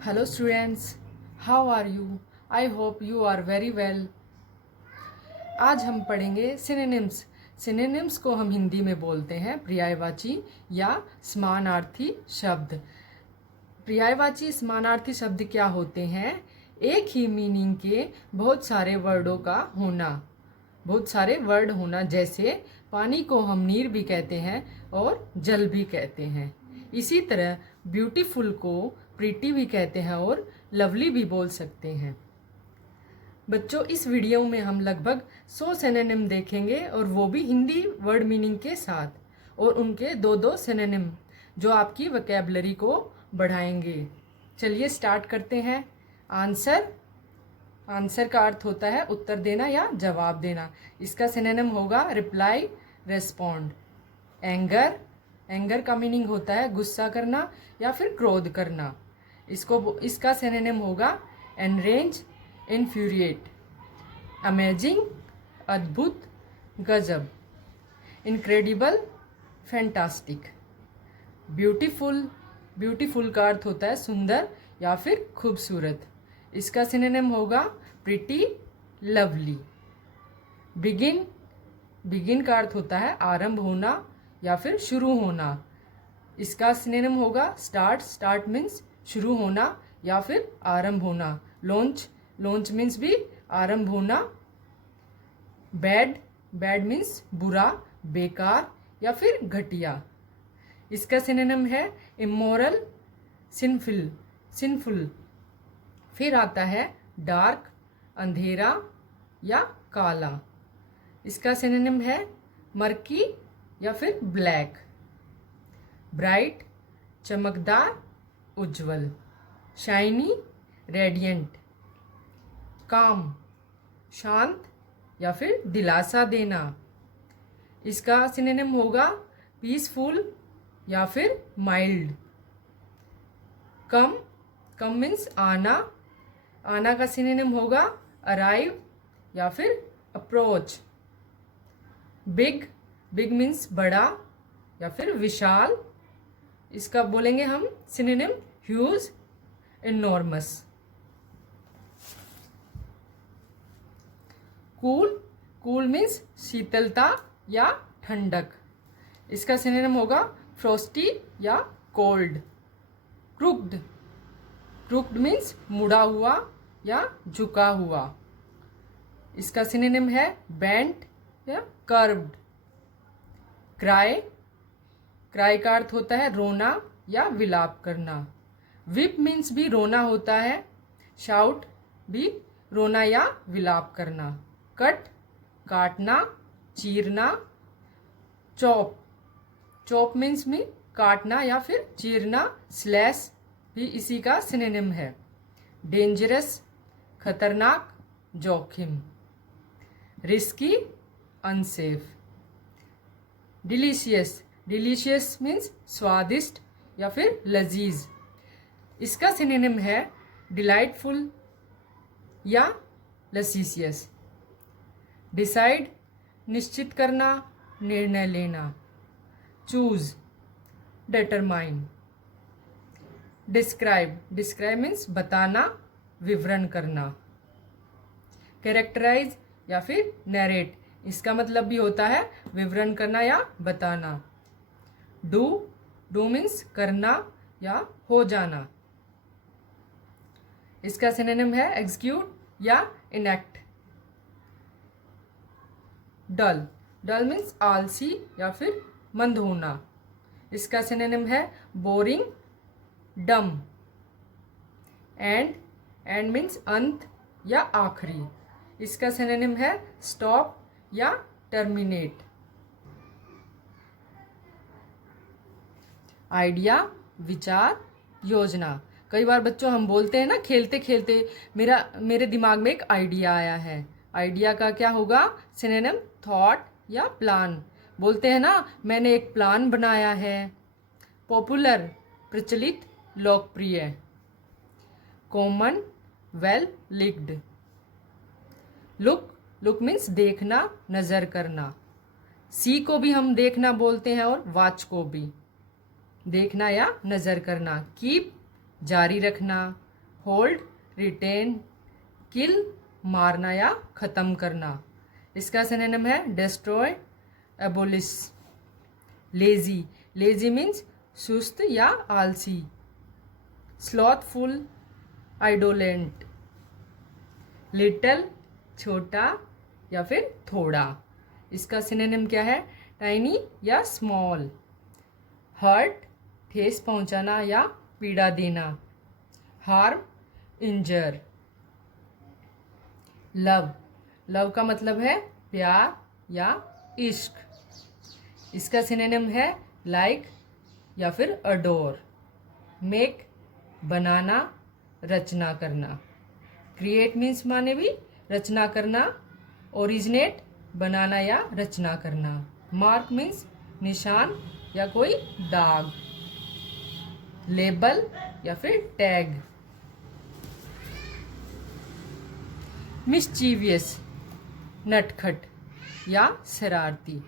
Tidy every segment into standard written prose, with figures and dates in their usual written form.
Hello students, how are you? I hope you are very well. आज हम पढ़ेंगे synonyms. Synonyms को हम हिंदी में बोलते हैं पर्यायवाची या समानार्थी शब्द। पर्यायवाची समानार्थी शब्द क्या होते हैं? एक ही मीनिंग के बहुत सारे वर्डों का होना, बहुत सारे वर्ड होना। जैसे पानी को हम नीर भी कहते हैं और जल भी कहते हैं। इसी तरह ब्यूटीफुल को प्रीटी भी कहते हैं और लवली भी बोल सकते हैं। बच्चों, इस वीडियो में हम लगभग 100 सिनोनिम देखेंगे और वो भी हिंदी वर्ड मीनिंग के साथ, और उनके दो दो सिनोनिम जो आपकी वोकैबुलरी को बढ़ाएंगे। चलिए स्टार्ट करते हैं। आंसर का अर्थ होता है उत्तर देना या जवाब देना। इसका सिनोनिम होगा रिप्लाई, रेस्पॉन्ड। एंगर का मीनिंग होता है गुस्सा करना या फिर क्रोध करना। इसका सिनोनिम होगा एनरेज, इन्फ्यूरिएट। अमेजिंग, अद्भुत, गजब। Incredible, fantastic. ब्यूटीफुल का अर्थ होता है सुंदर या फिर खूबसूरत। इसका सिनोनिम होगा प्रिटी, लवली। बिगिन का अर्थ होता है आरंभ होना या फिर शुरू होना। इसका सिनोनिम होगा स्टार्ट मीन्स शुरू होना या फिर आरंभ होना। लॉन्च मीन्स भी आरंभ होना। बैड मीन्स बुरा, बेकार या फिर घटिया। इसका सिनोनिम है इमोरल, सिंफुल। फिर आता है डार्क, अंधेरा या काला। इसका सिनोनिम है मर्की या फिर ब्लैक। ब्राइट, चमकदार, उज्जवल। Shiny, radiant. काम, शांत या फिर दिलासा देना। इसका सिनोनिम होगा पीसफुल या फिर माइल्ड। कम मीन्स आना का सिनोनिम होगा अराइव या फिर अप्रोच। बिग मीन्स बड़ा या फिर विशाल। इसका बोलेंगे हम synonym huge, enormous. Cool means शीतलता या ठंडक। इसका सिनोनिम होगा फ्रॉस्टी या कोल्ड। क्रुक्ड मीन्स मुड़ा हुआ या झुका हुआ। इसका सिनोनिम है बेंट या कर्व्ड। क्राई का अर्थ होता है रोना या विलाप करना। वीप मीन्स भी रोना होता है। शाउट भी रोना या विलाप करना। काटना, चीरना। चॉप मीन्स में काटना या फिर चीरना। स्लैश भी इसी का सिनोनिम है। डेंजरस, खतरनाक, जोखिम। Risky, unsafe. डिलीशियस मीन्स स्वादिष्ट या फिर लजीज। इसका सिनोनिम है डिलाइटफुल या लसीसियस। डिसाइड, निश्चित करना, निर्णय लेना। Choose, determine. डिस्क्राइब मीन्स बताना, विवरण करना। कैरेक्टराइज या फिर नरेट। इसका मतलब भी होता है विवरण करना या बताना। डू मीन्स करना या हो जाना। इसका सिनोनिम है एग्जीक्यूट या इनेक्ट। डल मीन्स आलसी या फिर मंद होना। इसका सिनोनिम है बोरिंग, डम। एंड मीन्स अंत या आखिरी। इसका सिनोनिम है स्टॉप या टर्मिनेट। आइडिया, विचार, योजना। कई बार बच्चों हम बोलते हैं ना खेलते खेलते मेरे दिमाग में एक आइडिया आया है। आइडिया का क्या होगा सिनोनिम? थॉट या प्लान। बोलते हैं ना मैंने एक प्लान बनाया है। पॉपुलर, प्रचलित, लोकप्रिय। Common, well licked. Look means देखना, नजर करना। सी को भी हम देखना बोलते हैं और वॉच को भी देखना या नजर करना। कीप, जारी रखना। होल्ड, रिटेन, किल, मारना या ख़त्म करना। इसका सिनोनिम है destroy, abolish. Lazy, lazy means सुस्त या आलसी। स्लॉथफुल, आइडोलेंट। लिटल, छोटा या फिर थोड़ा। इसका सिनोनिम क्या है? टाइनी या स्मॉल। हर्ट, ठेस पहुंचाना या पीड़ा देना। हार्म, इंजर। लव, लव का मतलब है प्यार या इश्क। इसका सिनोनिम है लाइक या फिर अडोर। मेक, बनाना, रचना करना। क्रिएट मीन्स माने भी रचना करना। ओरिजिनेट, बनाना या रचना करना। मार्क मीन्स निशान या कोई दाग। लेबल या फिर टैग। मिस्चीवियस, नटखट या शरारती।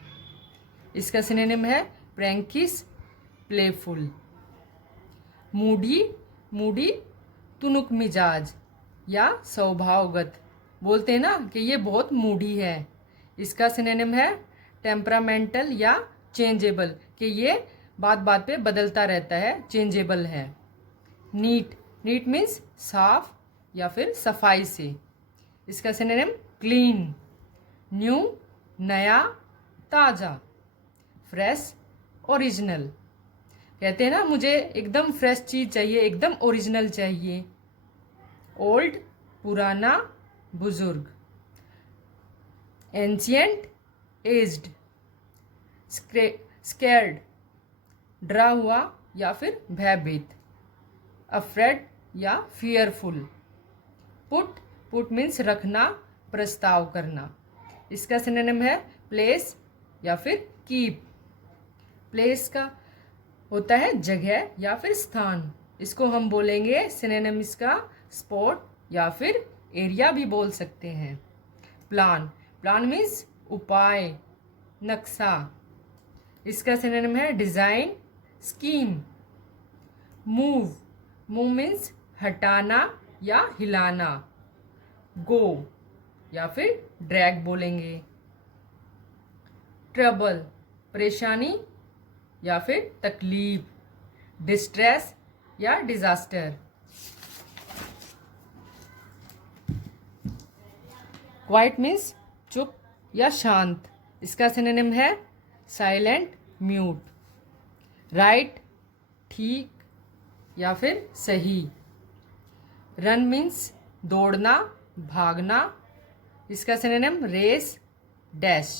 इसका सिनोनिम है प्रैंकिश, प्लेफुल। मूडी, मूडी तुनुक मिजाज या स्वभावगत। बोलते हैं ना कि ये बहुत मूडी है। इसका सिनोनिम है टेम्परामेंटल या चेंजेबल, कि ये बात बात पे बदलता रहता है, चेंजेबल है। नीट, नीट मीन्स साफ या फिर सफाई से। इसका सिनोनिम क्लीन। न्यू, नया, ताज़ा। Fresh, original. कहते हैं ना मुझे एकदम फ्रेश चीज़ चाहिए, एकदम ओरिजिनल चाहिए। ओल्ड, पुराना, बुजुर्ग। Ancient, aged. स्कैर्ड, डरा हुआ या फिर भयभीत। अफ्रेड या फियरफुल। पुट, पुट मीन्स रखना, प्रस्ताव करना। इसका सिनोनिम है प्लेस या फिर कीप। प्लेस का होता है जगह या फिर स्थान। इसको हम बोलेंगे सिनोनिम इसका स्पॉट या फिर एरिया भी बोल सकते हैं। प्लान, प्लान मीन्स उपाय, नक्शा। इसका सिनोनिम है design, scheme. Move, move means हटाना या हिलाना। गो या फिर ड्रैग बोलेंगे। ट्रबल, परेशानी या फिर तकलीफ। डिस्ट्रेस या डिजास्टर। क्वाइट मीन्स चुप या शांत। इसका सिनोनिम है साइलेंट, म्यूट। राइट, ठीक या फिर सही। रन मीन्स दौड़ना, भागना। इसका synonym race, dash.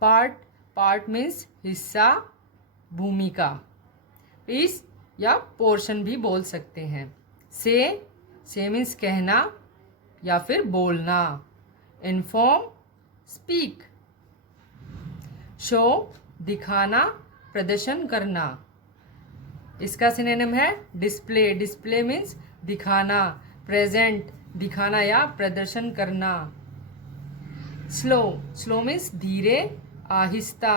Part, part means हिस्सा, भूमिका। पीस या पोर्शन भी बोल सकते हैं। से मीन्स कहना या फिर बोलना। Inform, speak. शो, दिखाना, प्रदर्शन करना। इसका सिनोनिम है डिस्प्ले, डिस्प्ले मीन्स दिखाना, प्रेजेंट, दिखाना या प्रदर्शन करना। स्लो, स्लो मीन्स धीरे, आहिस्ता।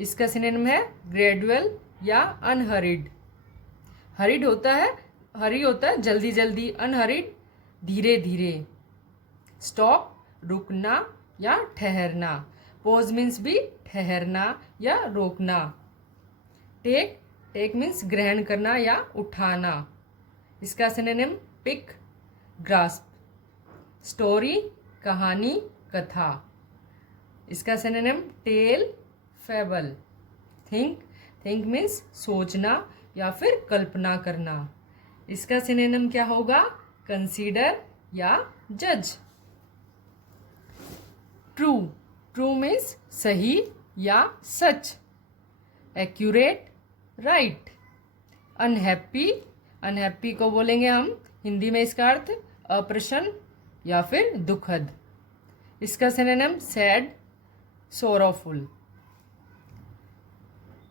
इसका सिनोनिम है ग्रेजुअल या अनहरिड। हरिड होता है, हरी होता है जल्दी जल्दी, अनहरिड धीरे धीरे। स्टॉप, रुकना या ठहरना। पोज मीन्स भी ठहरना या रोकना। टेक, टेक मीन्स ग्रहण करना या उठाना। इसका सिनोनिम पिक, ग्रास्प। स्टोरी, कहानी, कथा। इसका synonym tale, fable. Think, think means सोचना या फिर कल्पना करना। इसका सिनोनिम क्या होगा? कंसीडर या जज। ट्रू, ट्रू मीन्स सही या सच। Accurate, right. अनहैप्पी, अनहैप्पी को बोलेंगे हम हिंदी में इसका अर्थ अप्रसन्न या फिर दुखद। इसका synonym sad, sorrowful.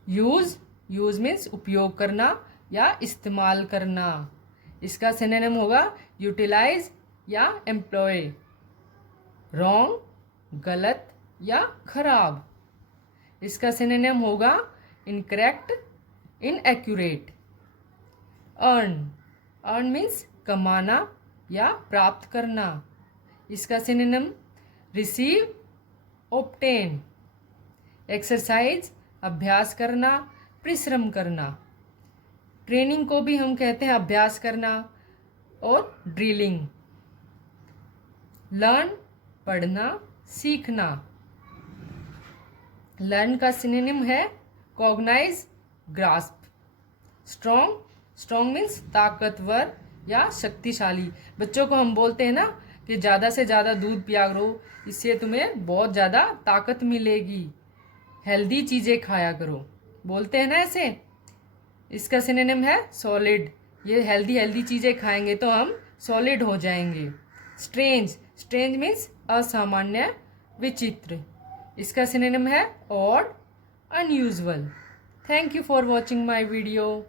Use, use means उपयोग करना या इस्तेमाल करना। इसका सिनोनिम होगा यूटिलाइज या एम्प्लॉय। रॉन्ग, गलत या खराब। इसका सिनोनिम होगा incorrect, inaccurate. Earn, earn means कमाना या प्राप्त करना। इसका सिनोनिम रिसीव, ऑब्टेन। एक्सरसाइज, अभ्यास करना, परिश्रम करना। ट्रेनिंग को भी हम कहते हैं अभ्यास करना, और ड्रिलिंग। लर्न, पढ़ना, सीखना। लर्न का सिनोनिम है cognise, grasp. Strong, strong means ताकतवर या शक्तिशाली। बच्चों को हम बोलते हैं ना कि ज़्यादा से ज़्यादा दूध पिया करो, इससे तुम्हें बहुत ज़्यादा ताकत मिलेगी। हेल्दी चीज़ें खाया करो, बोलते हैं ना ऐसे। इसका सिनोनिम है सॉलिड। ये हेल्दी चीज़ें खाएंगे तो हम सॉलिड हो जाएंगे। स्ट्रेंज, स्ट्रेंज मीन्स असामान्य, विचित्र। इसका सिनोनिम है odd, unusual. Thank you for watching my video.